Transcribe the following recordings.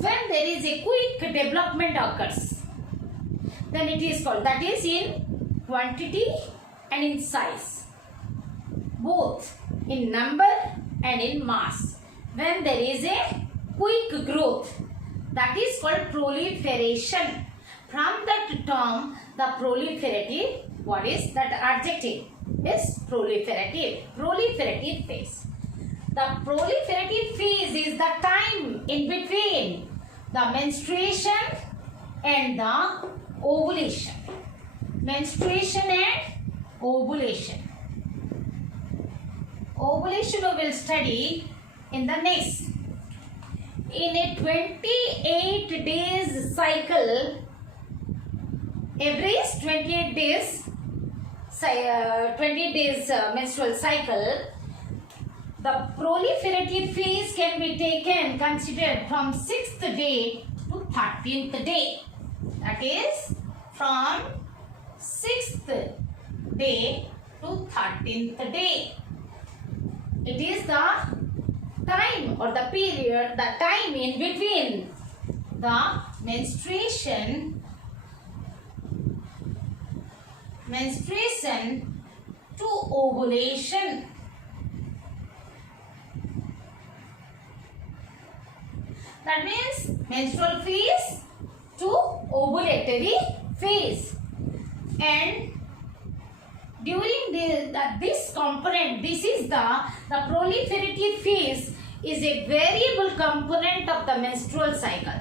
when there is a quick development occurs, then it is called, that is in quantity and in size, both in number and in mass. When there is a quick growth, that is called proliferation. From that term, the proliferative, what is that adjective? Is proliferative phase. The proliferative phase is the time in between the menstruation and the ovulation. Menstruation and ovulation. Ovulation we will study in the next. In a 28 days cycle, every 28 days, 20 days menstrual cycle, the proliferative phase can be taken, considered from 6th day to 13th day. That is from 6th day to 13th day. It is the time or the period, the time in between the menstruation to ovulation. That means menstrual phase to ovulatory phase. And during this component, this is the proliferative phase is a variable component of the menstrual cycle.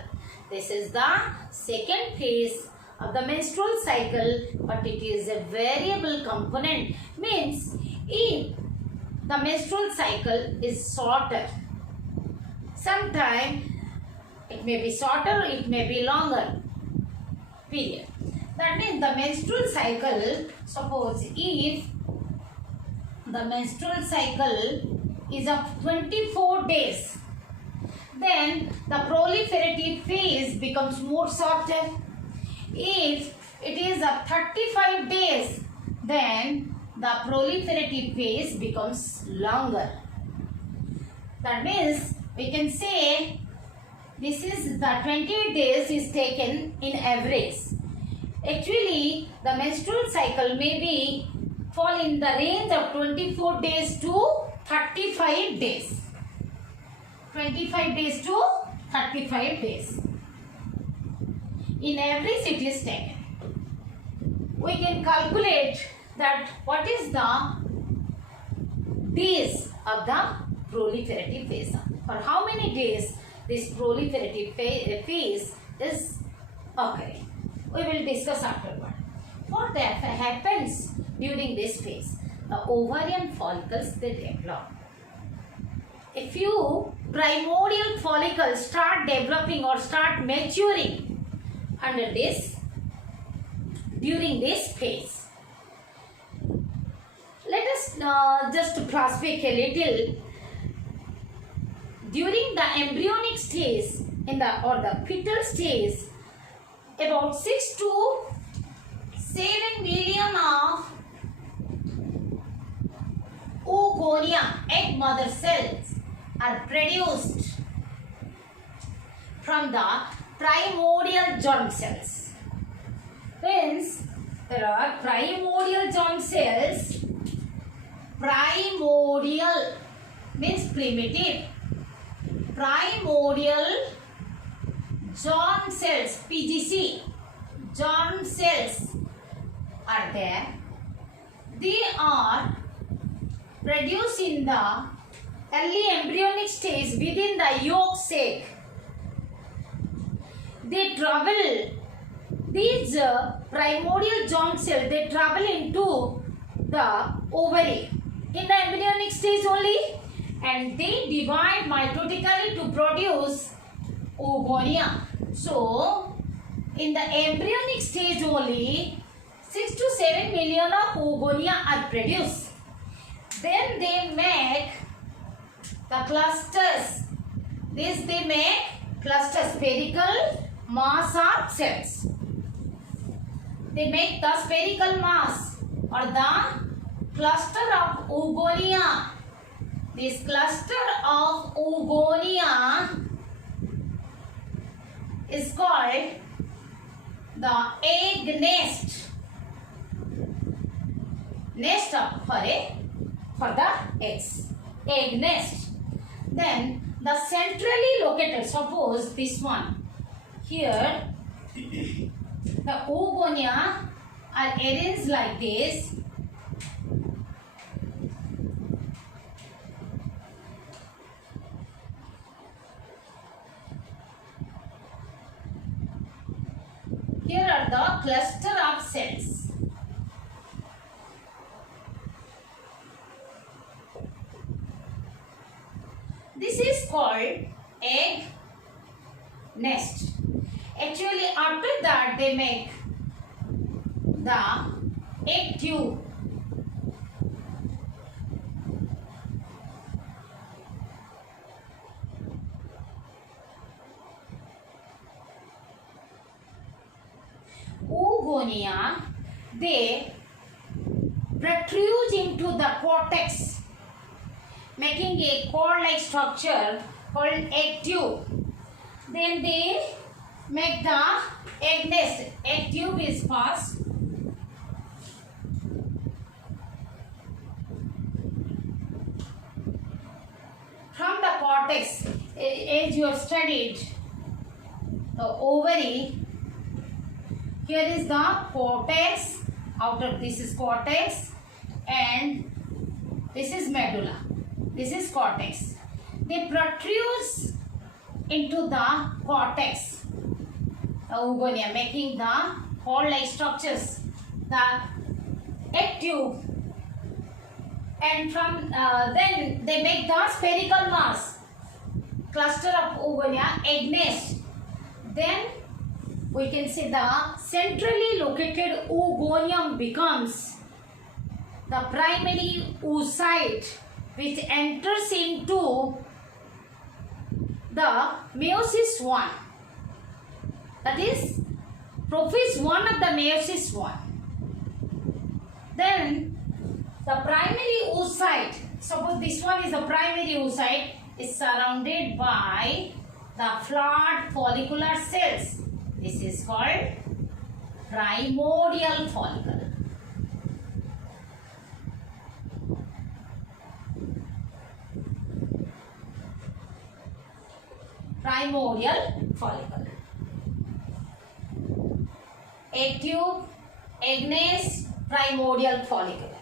This is the second phase of the menstrual cycle, but it is a variable component. Means if the menstrual cycle is shorter, sometime it may be shorter, it may be longer period. That means the menstrual cycle, suppose if the menstrual cycle is of 24 days, then the proliferative phase becomes more shorter. If it is of 35 days, then the proliferative phase becomes longer. That means we can say this is the 28 days is taken in average. Actually, the menstrual cycle may be fall in the range of 24 days to 35 days. 25 days to 35 days. In average it is taken. We can calculate that what is the days of the proliferative phase. For how many days this proliferative phase is occurring. We will discuss afterward. What happens during this phase? The ovarian follicles, they develop. A few primordial follicles start developing or start maturing under this, during this phase. Let us just prospect a little. During the embryonic stage or the fetal stage, about 6 to 7 million of oogonia, egg mother cells, are produced from the primordial germ cells. Hence, there are primordial germ cells. Primordial means primitive. Primordial germ cells, PGC, germ cells are there. They are produced in the early embryonic stage within the yolk sac. They travel, these primordial germ cells, they travel into the ovary in the embryonic stage only, and they divide mitotically to produce oogonia. So, in the embryonic stage only, 6 to 7 million of oogonia are produced. Then they make the clusters. This they make cluster spherical mass of cells. They make the spherical mass or the cluster of oogonia. This cluster of oogonia is called the egg nest. Nest for the eggs. Egg nest. Then the centrally located, suppose this one. Here the oogonia are arranged like this. Here are the cluster of cells. This is called egg nest. Actually, after that they make the egg tube. Oogonia, they protrude into the cortex, making a cord-like structure called egg tube. Then they make the egg nest. Egg tube is passed. From the cortex, as you have studied, the ovary. Here is the cortex. Outer, this is cortex, and this is medulla. This is cortex. They protrude into the cortex, the oogonia, making the cord-like structures, the egg tube, and from then they make the spherical mass, cluster of oogonia, egg nest. Then we can see the centrally located oogonium becomes the primary oocyte, which enters into the meiosis 1. That is prophase 1 of the meiosis 1. Then the primary oocyte, suppose this one is the primary oocyte, is surrounded by the flat follicular cells. This is called primordial follicle. Primordial follicle. Egg tube, egg nest, primordial follicle.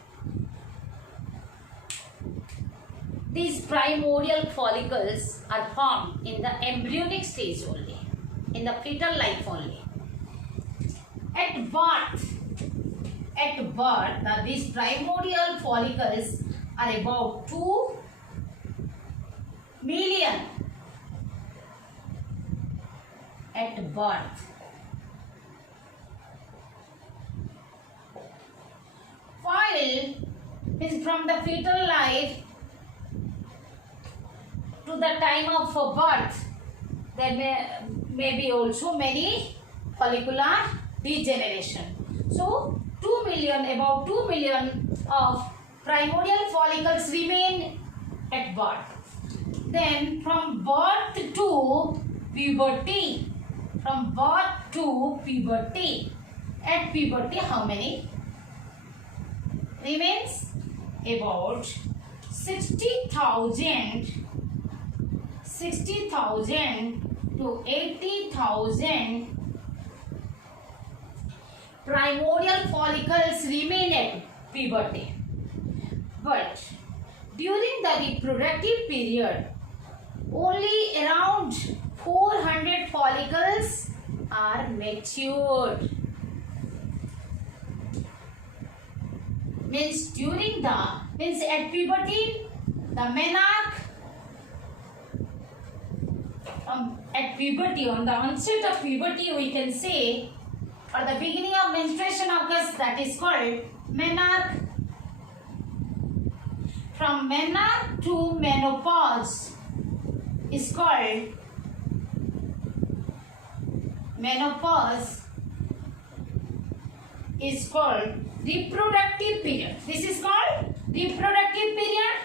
These primordial follicles are formed in the embryonic stage only, in the fetal life only. At birth, these primordial follicles are about 2 million at birth. While means from the fetal life to the time of birth, there may be also many follicular degeneration. So 2 million, about 2 million of primordial follicles remain at birth. Then from birth to puberty, at puberty how many remains? About 60,000 to 80,000 primordial follicles remain at puberty. But during the reproductive period, only around 400 follicles are matured. Means at puberty, the menarche, at puberty, on the onset of puberty, we can say, or the beginning of menstruation occurs, that is called menarche. From menarche to menopause is called reproductive period. This is called reproductive period.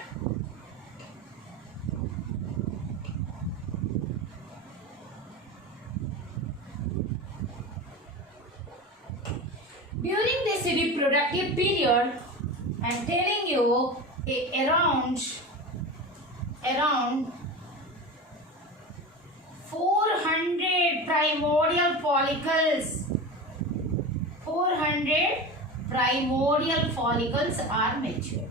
reproductive period, I'm telling you around 400 primordial follicles. 400 primordial follicles are mature.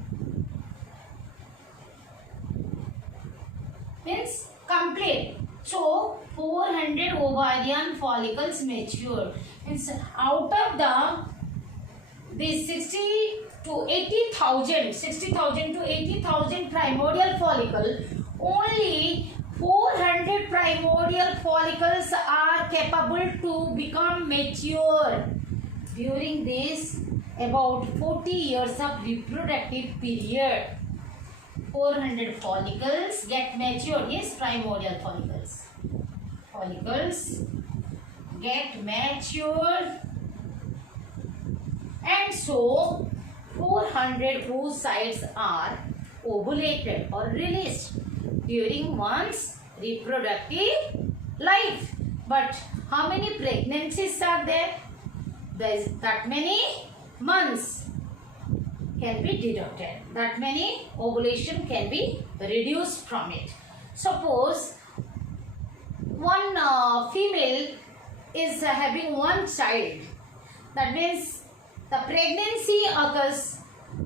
Means complete. So 400 ovarian follicles mature. Means out of the 60 to 80,000 primordial follicle, only 400 primordial follicles are capable to become mature. During this about 40 years of reproductive period, 400 follicles get matured. Yes, primordial follicles. Follicles get matured, and so 400 oocytes are ovulated or released during one's reproductive life. But how many pregnancies are there? There is that many months can be deducted. That many ovulation can be reduced from it. Suppose one female is having one child. That means the pregnancy occurs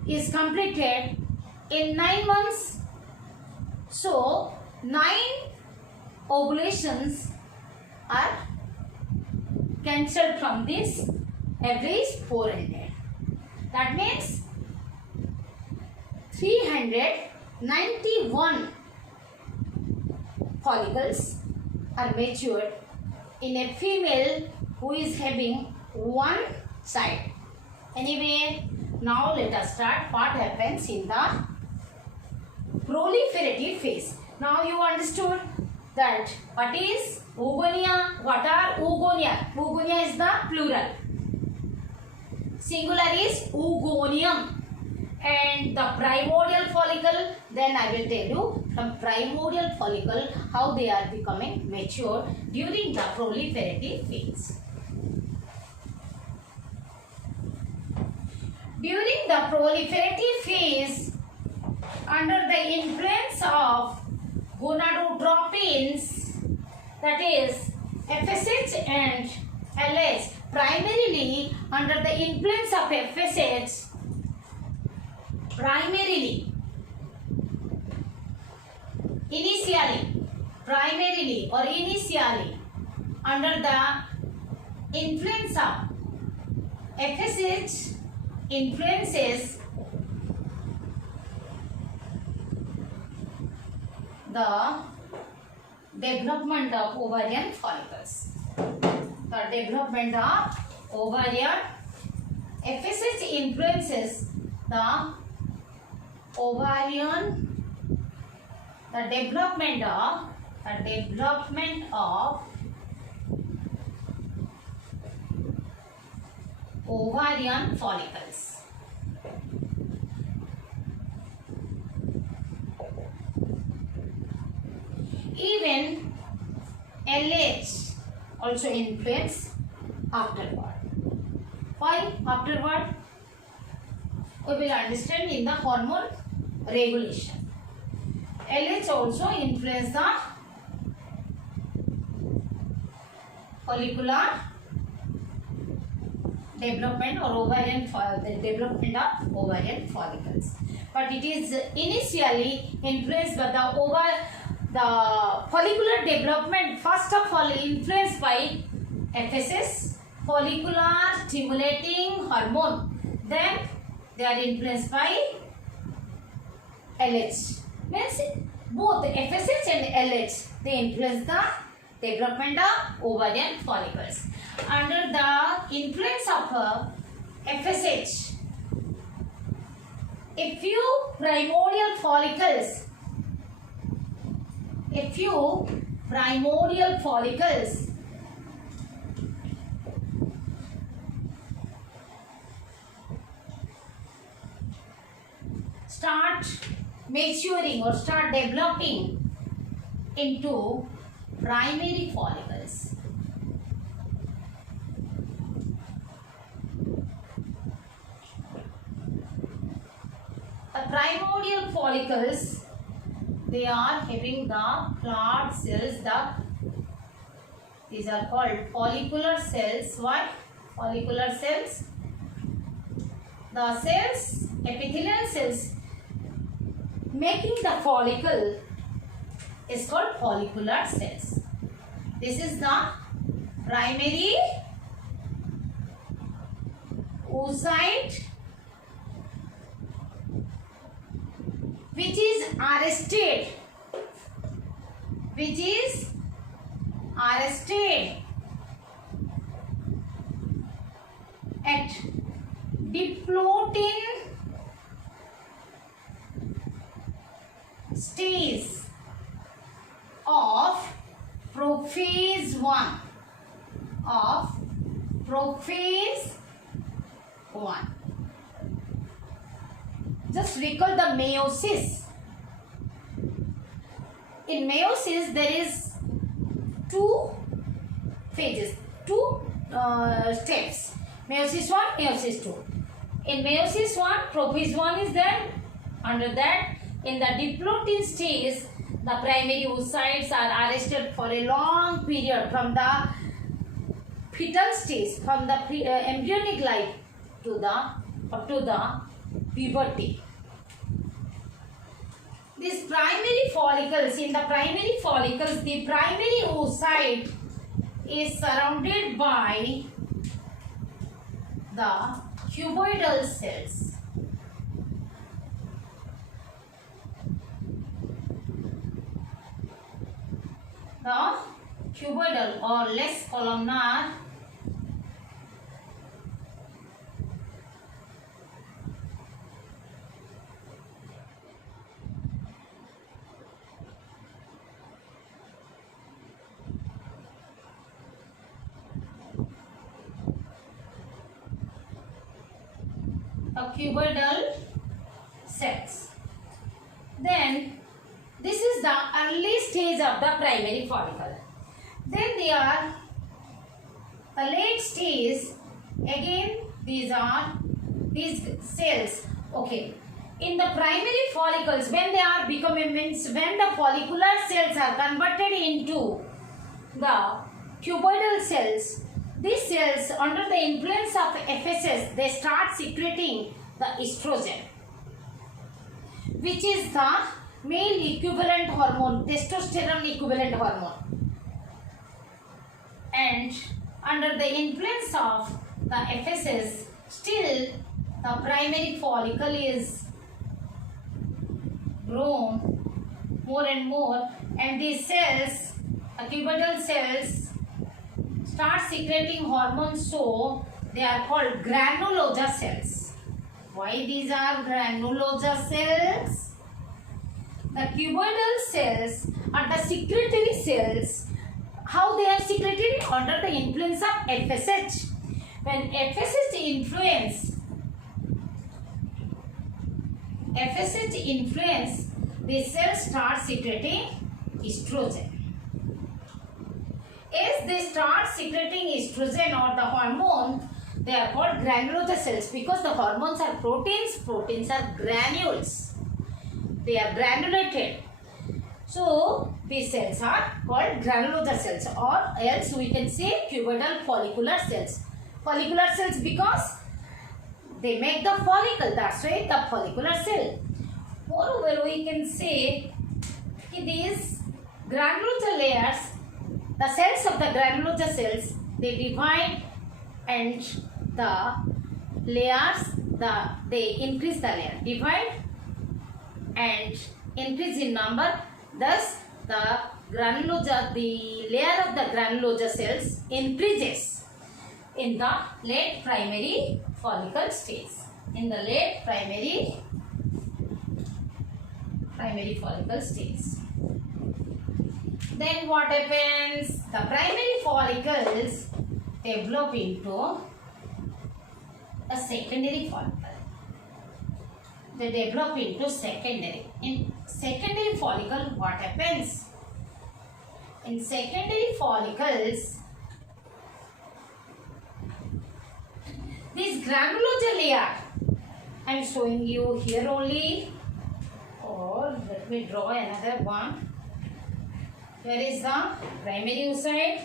is completed in 9 months. So 9 ovulations are cancelled from this average 400. That means 391 follicles are matured in a female who is having one child. Anyway, now let us start what happens in the proliferative phase. Now you understood that what is oogonia, what are oogonia. Oogonia is the plural. Singular is oogonium. And the primordial follicle, then I will tell you from primordial follicle how they are becoming mature during the proliferative phase. During the proliferative phase, under the influence of gonadotropins, that is FSH and LH, primarily under the influence of FSH, primarily under the influence of FSH influences the development of ovarian follicles. The development of ovarian, FSH influences the ovarian, the development of ovarian follicles. Even LH also influence afterward. Why afterward? We will understand in the hormone regulation. LH also influence the follicular development or ovarian, the development of ovarian follicles. But it is initially influenced by the follicular development, first of all influenced by FSH, follicular stimulating hormone. Then they are influenced by LH. Means both FSH and LH, they influence the development of ovarian follicles. Under the influence of FSH, a few primordial follicles start maturing or start developing into primary follicles. primordial follicles, they are having the clad cells. These are called follicular cells. Why? Follicular cells. The cells, epithelial cells making the follicle is called follicular cells. This is the primary oocyte which is arrested at diplotin stage of prophase 1 Just recall the meiosis. In meiosis there is two phases, two steps. Meiosis 1, meiosis 2. In meiosis 1, prophase 1 is there. Under that, in the diplotin stage, the primary oocytes are arrested for a long period from the fetal stage, from the embryonic life up to the puberty. These primary follicles, in the primary follicles, the primary oocyte is surrounded by the cuboidal cells. The cuboidal or less columnar cells. Then this is the early stage of the primary follicle. Then there are the late stage. Again, these cells. Okay. In the primary follicles, when they are becoming, means when the follicular cells are converted into the cuboidal cells, these cells under the influence of FSH, they start secreting the estrogen, which is the male equivalent hormone, testosterone equivalent hormone. And under the influence of the FSH, still the primary follicle is grown more and more, and these cells, the cuboidal cells, start secreting hormones, so they are called granulosa cells. Why these are granulosa cells? The cuboidal cells are the secretory cells. How they are secreted? Under the influence of FSH. When FSH influence, these cells start secreting estrogen. As they start secreting estrogen or the hormone, they are called granulosa cells, because the hormones are proteins. Proteins are granules. They are granulated. So these cells are called granulosa cells, or else we can say cuboidal follicular cells. Follicular cells because they make the follicle. That's why the follicular cell. Moreover, we can say these granulosa layers, the cells of the granulosa cells, they divide, and the layers, they increase the layer, divide and increase in number. Thus, the layer of the granulosa cells increases in the late primary follicle stage. In the late primary follicle stage. Then what happens? The primary follicles develop into a secondary follicle. They develop into secondary. In secondary follicle, what happens? In secondary follicles, this granulosa layer, I am showing you here only. or let me draw another one. Here is the primary oocyte.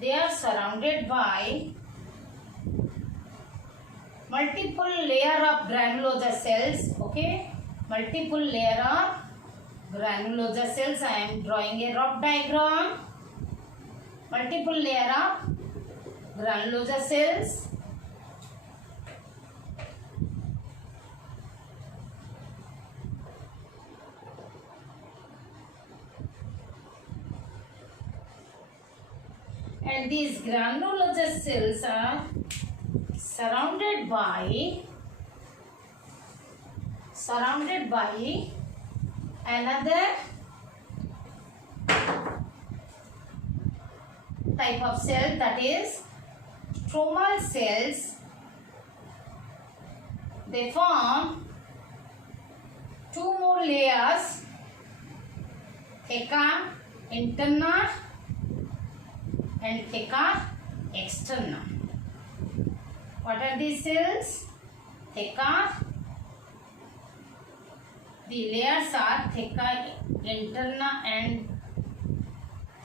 They are surrounded by multiple layer of granulosa cells. Okay, multiple layer of granulosa cells. I am drawing a rough diagram. Multiple layer of granulosa cells. And these granulosa cells are surrounded by another type of cell, that is stromal cells. They form two more layers, theca interna and theca externa. What are these cells? Theca. The layers are theca interna and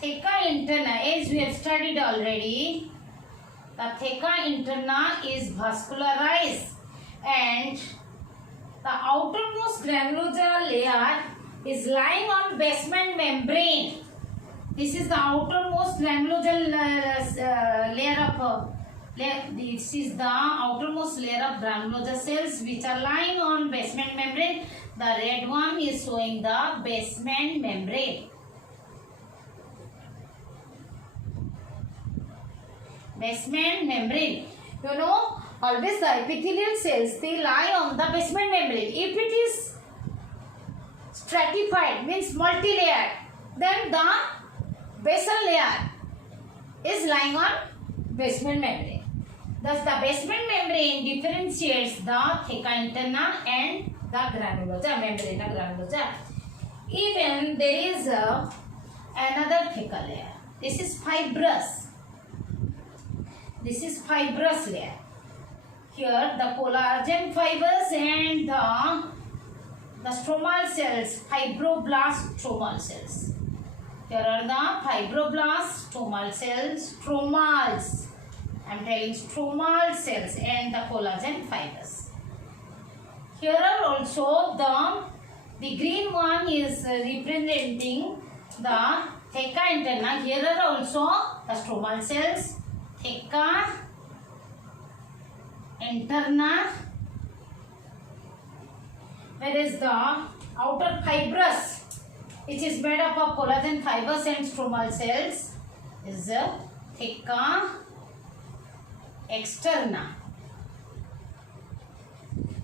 theca interna. As we have studied already, the theca interna is vascularized and the outermost granulosa layer is lying on basement membrane. This is the outermost granulosa layer of this is the outermost layer of granulosa cells which are lying on basement membrane. The red one is showing the basement membrane. Basement membrane. You know, always the epithelial cells, they lie on the basement membrane. If it is stratified, means multi-layered, then the basal layer is lying on basement membrane. Thus, the basement membrane differentiates the theca interna and the granulosa, membrana granulosa. Even there is another theca layer. This is fibrous. This is fibrous layer. Here the collagen fibers and the stromal cells, fibroblast stromal cells. Here are the fibroblast stromal cells, stromals. I am telling stromal cells and the collagen fibers. Here are also the green one is representing the theca interna. Here are also the stromal cells, theca interna, whereas the outer fibrous, which is made up of collagen fibers and stromal cells, is the theca externa.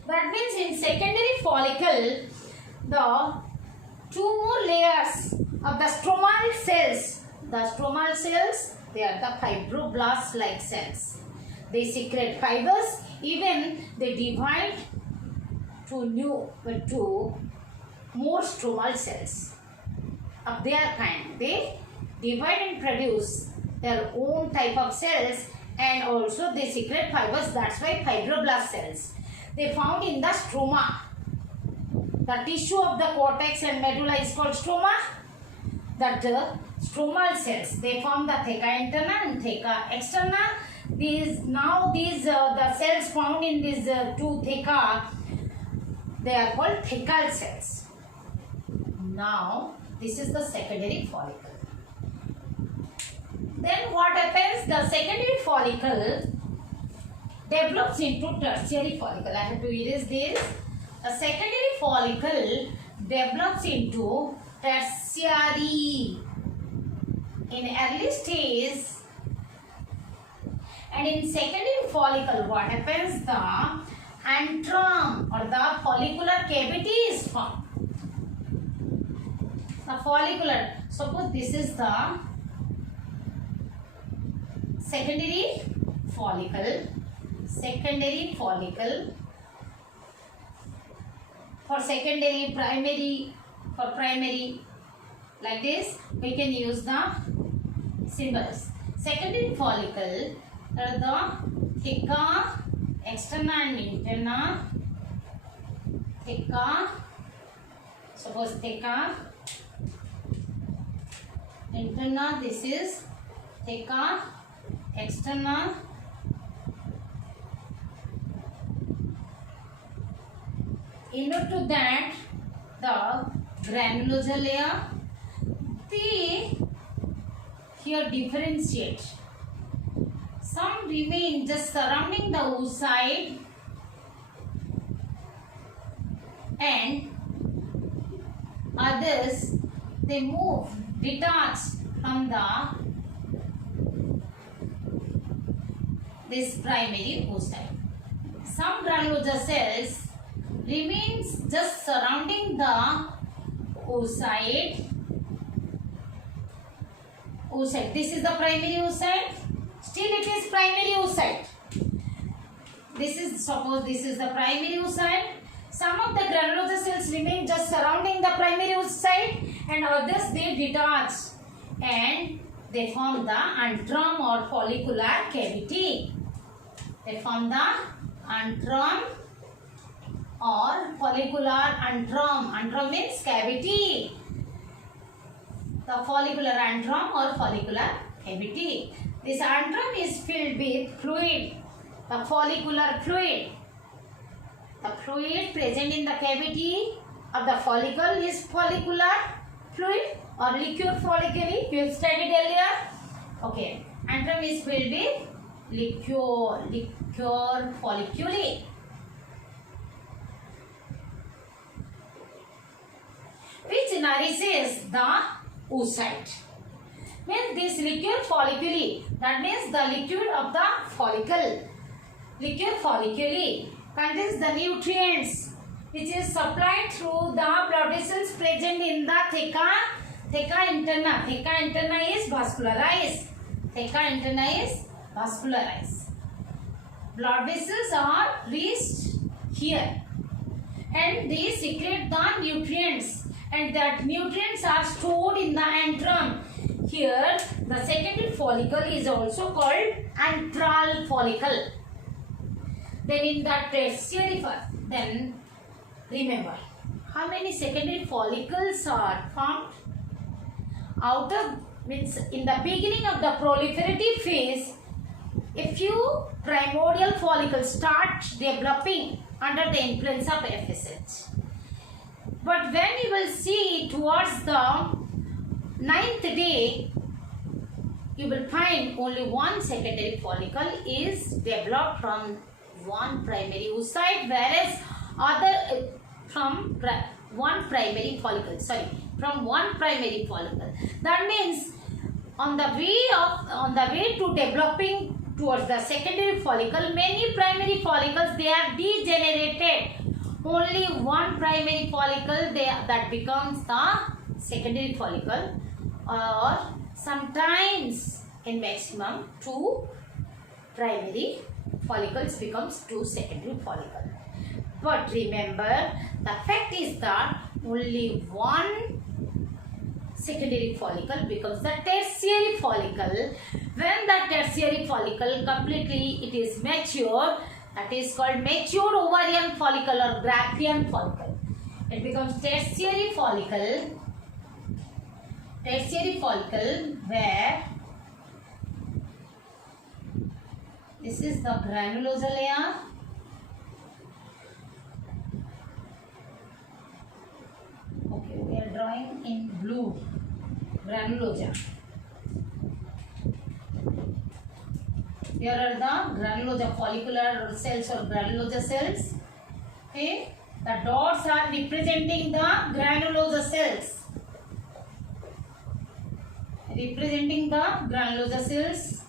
That means in secondary follicle, the two more layers of the stromal cells, they are the fibroblast like cells. They secrete fibers, even they divide to more stromal cells of their kind. They divide and produce their own type of cells, and also they secrete fibers. That's why fibroblast cells. They found in the stroma. The tissue of the cortex and medulla is called stroma. That stromal cells, they form the theca interna and theca externa. The cells found in these two theca, they are called thecal cells. Now this is the secondary follicle. Then what happens? The secondary follicle develops into tertiary follicle. I have to erase this. The secondary follicle develops into tertiary in early stage, and in secondary follicle what happens? The antrum or the follicular cavity is formed. The follicular, suppose this is the secondary follicle. For secondary, primary, for primary, like this we can use the symbols. Secondary follicle are the theca externa and interna, theca Suppose theca interna, this is theca externa. Into that the granulosa layer, they here differentiate. Some remain just surrounding the oocyte and others they move detached from this primary oocyte. Some granulosa cells remains just surrounding the oocyte. This is the primary oocyte. Still it is primary oocyte. Suppose this is the primary oocyte. Some of the granulosa cells remain just surrounding the primary oocyte and others they detach and they form the antrum or follicular cavity. They form the antrum or follicular antrum. Antrum means cavity. The follicular antrum or follicular cavity. This antrum is filled with fluid, the follicular fluid. The fluid present in the cavity of the follicle is follicular fluid or liquor folliculi. You have studied earlier. Okay, antrum is filled with liquor folliculi. Which nourishes the oocyte. Means this liquor folliculi, that means the liquid of the follicle. Liquor folliculi contains the nutrients which is supplied through the blood vessels present in the theca interna. Theca interna is vascularized. Theca interna is vascularized. Blood vessels are reached here and they secrete the nutrients, and that nutrients are stored in the antrum. Here the secondary follicle is also called antral follicle. Then in the tertiary, then remember how many secondary follicles are formed? Out of, means in the beginning of the proliferative phase, a few primordial follicles start developing under the influence of FSH. But when you will see towards the 9th day, you will find only one secondary follicle is developed from one primary oocyte, whereas other from one primary follicle. From one primary follicle. That means on the way to developing towards the secondary follicle, many primary follicles they are degenerated. Only one primary follicle that becomes the secondary follicle, or sometimes in maximum 2 primary follicles becomes 2 secondary follicles. But remember, the fact is that only one secondary follicle becomes the tertiary follicle. When the tertiary follicle completely it is mature, that is called mature ovarian follicle or Graafian follicle. It becomes tertiary follicle. Tertiary follicle where this is the granulosa layer. Okay, we are drawing in blue granulosa. Here are the granulosa follicular cells or granulosa cells. Okay, the dots are representing the granulosa cells. Representing the granulosa cells.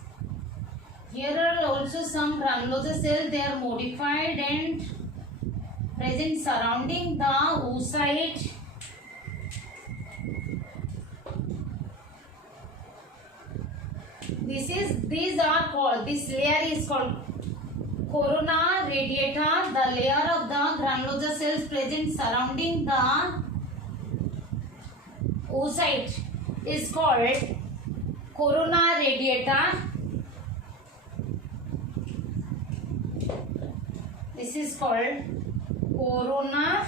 Here are also some granulosa cells. They are modified and present surrounding the oocyte. This layer is called corona radiata. The layer of the granulosa cells present surrounding the oocyte is called corona radiata. This is called corona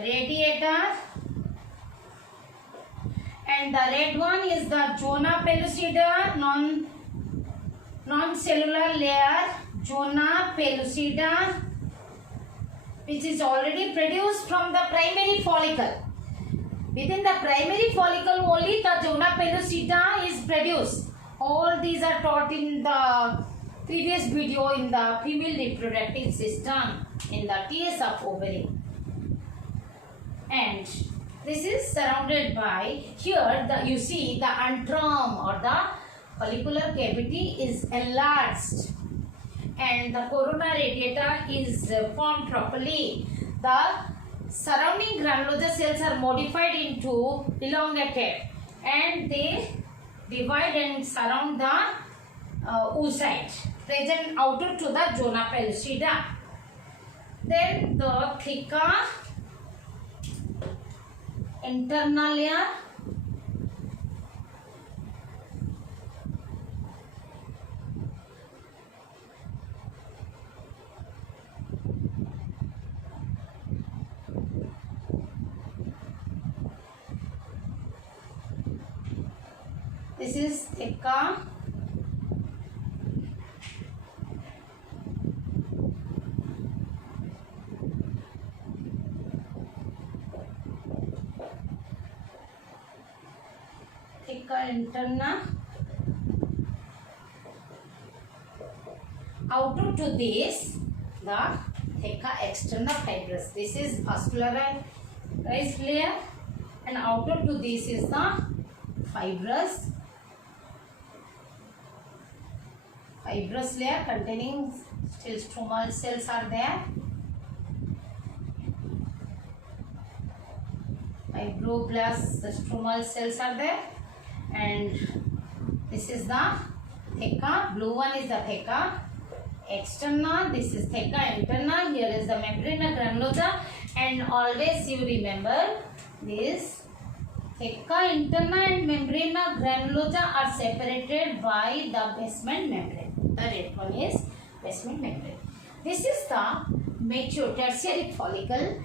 radiator, and the red one is the zona pellucida, non-cellular layer, zona pellucida, which is already produced from the primary follicle. Within the primary follicle only the zona pellucida is produced. All these are taught in the previous video in the female reproductive system in the TS of ovary. And this is surrounded by, here you see the antrum or the follicular cavity is enlarged and the corona radiata is formed properly. The surrounding granulosa cells are modified into elongated and they divide and surround the oocyte present outer to the zona pellucida. Then the theca internal layer, this is theca interna. Outer to this the theca externa fibrous. This is vascularized layer and outer to this is the fibrous layer containing still stromal cells are there. Fibroblast stromal cells are there. And this is the theca, blue one is the theca externa, this is theca interna, here is the membrana granulosa, and always you remember this theca interna and membrana granulosa are separated by the basement membrane. The red one is basement membrane. This is the mature tertiary follicle.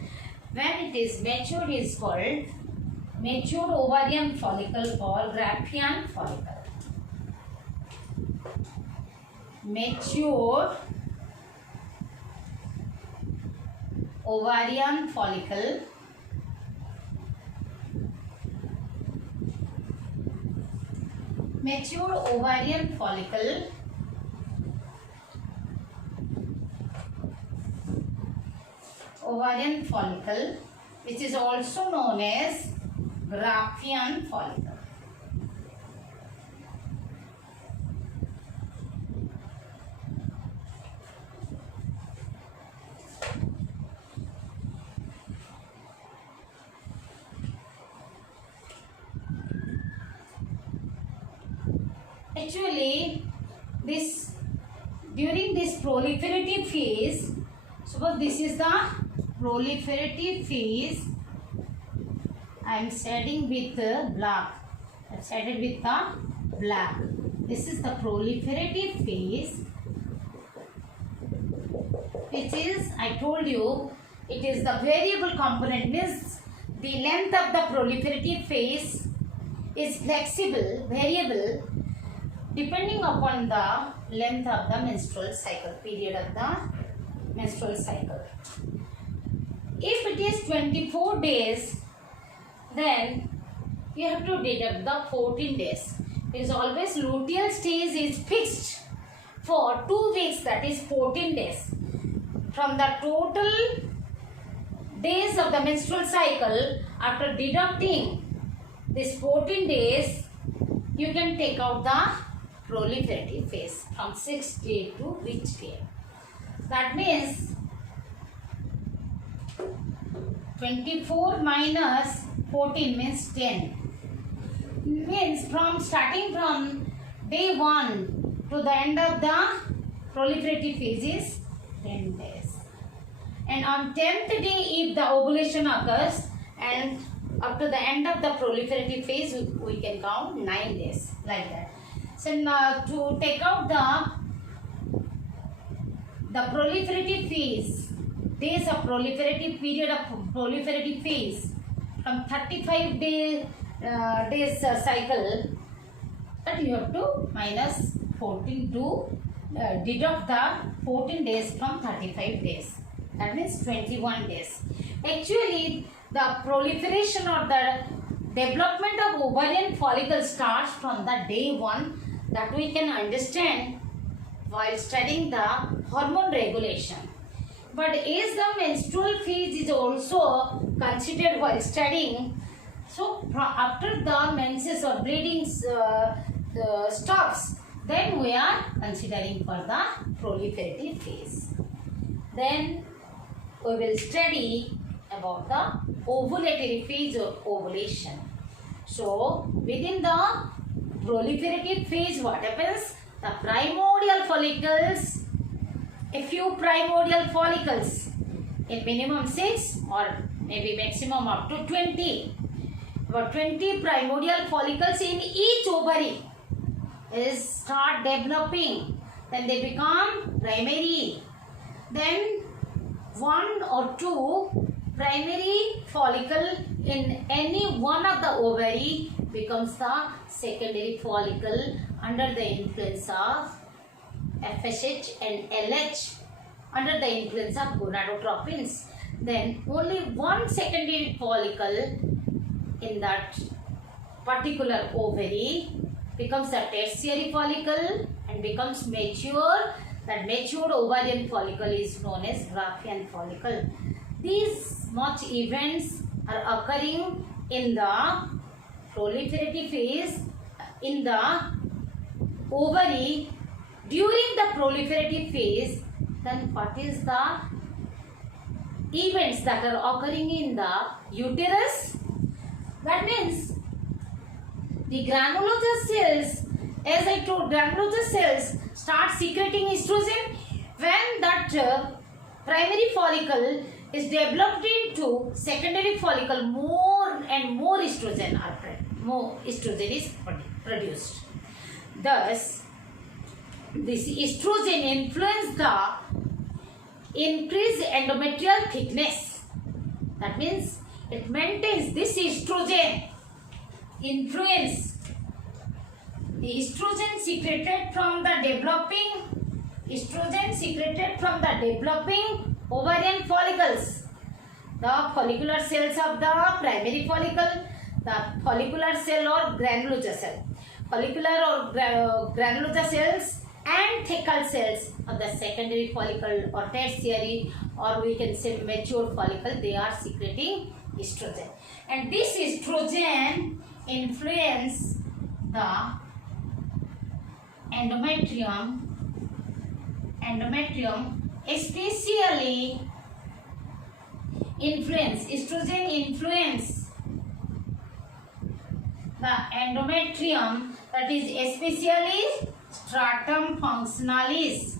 When it is matured, it is called mature ovarian follicle or Graafian follicle. Mature ovarian follicle which is also known as Graafian follicle. Actually, during this proliferative phase, suppose this is the proliferative phase, I am shading with black. I have shaded with the black. This is the proliferative phase, which is, I told you, it is the variable component, means the length of the proliferative phase is flexible, variable, depending upon the length of the menstrual cycle, period of the menstrual cycle. If it is 24 days, then you have to deduct the 14 days. It is always luteal stage is fixed for 2 weeks, that is 14 days. From the total days of the menstrual cycle, after deducting this 14 days, you can take out the proliferative phase from 6 day to which day. That means 24 minus 14 means 10. Means starting from day 1 to the end of the proliferative phase is 10 days. And on 10th day, if the ovulation occurs, and up to the end of the proliferative phase, we can count 9 days, like that. So now to take out the proliferative phase days of proliferative period of proliferative phase from 35 days cycle, that you have to minus 14 to deduct the 14 days from 35 days. That means 21 days. Actually, the proliferation or the development of ovarian follicle starts from the day 1, that we can understand while studying the hormone regulation. But as the menstrual phase is also considered while studying, so after the menses or bleeding stops, then we are considering for the proliferative phase. Then we will study about the ovulatory phase or ovulation. So within the proliferative phase, what happens? The primordial follicles, a few primordial follicles, in minimum 6 or maybe maximum up to 20. About 20 primordial follicles in each ovary is start developing. Then they become primary. Then 1 or 2 primary follicle in any one of the ovary becomes the secondary follicle under the influence of FSH and LH, under the influence of gonadotropins. Then only one secondary follicle in that particular ovary becomes a tertiary follicle and becomes mature. That matured ovarian follicle is known as Graafian follicle. These much events are occurring in the proliferative phase in the ovary during the proliferative phase. Then what is the events that are occurring in the uterus? That means the granulosa cells, as I told, granulosa cells start secreting estrogen when that primary follicle is developed into secondary follicle. More and more estrogen is produced. Thus, this estrogen influences the increased endometrial thickness. That means it maintains this estrogen influence. The estrogen secreted from the developing ovarian follicles, the follicular cells of the primary follicle, the follicular cell or granulosa cell, follicular or granulosa cells and thecal cells of the secondary follicle or tertiary, or we can say mature follicle, they are secreting estrogen. And this estrogen influence the endometrium, especially estrogen influence the endometrium, that is especially stratum functionalis.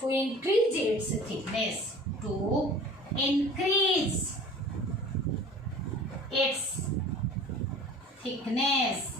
To increase its thickness, its thickness.